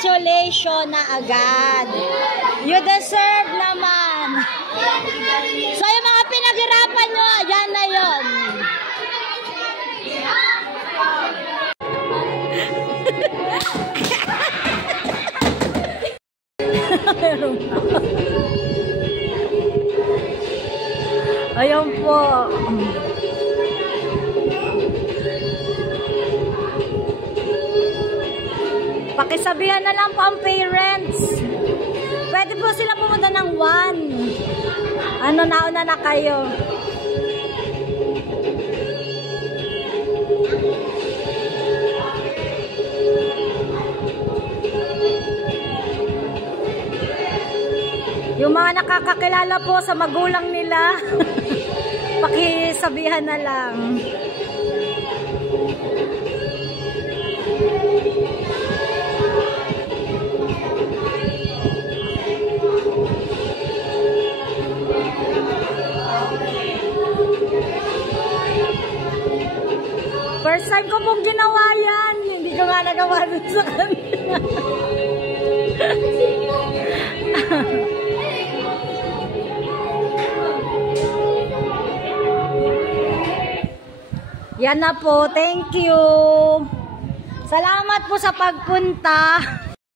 congratulations na agad. You deserve naman. So yung mga pinaghirapan nyo, ayan na yun. Ayan po. Pakisabihan na lang po ang parents. Pwede po sila pumunta ng 1. Ano, nauna na kayo. Yung mga nakakakilala po sa magulang nila, pakisabihan na lang. First time ko pong ginawa yan. Hindi ko nga nagawa dun sa kanila. Yan na po. Thank you. Salamat po sa pagpunta.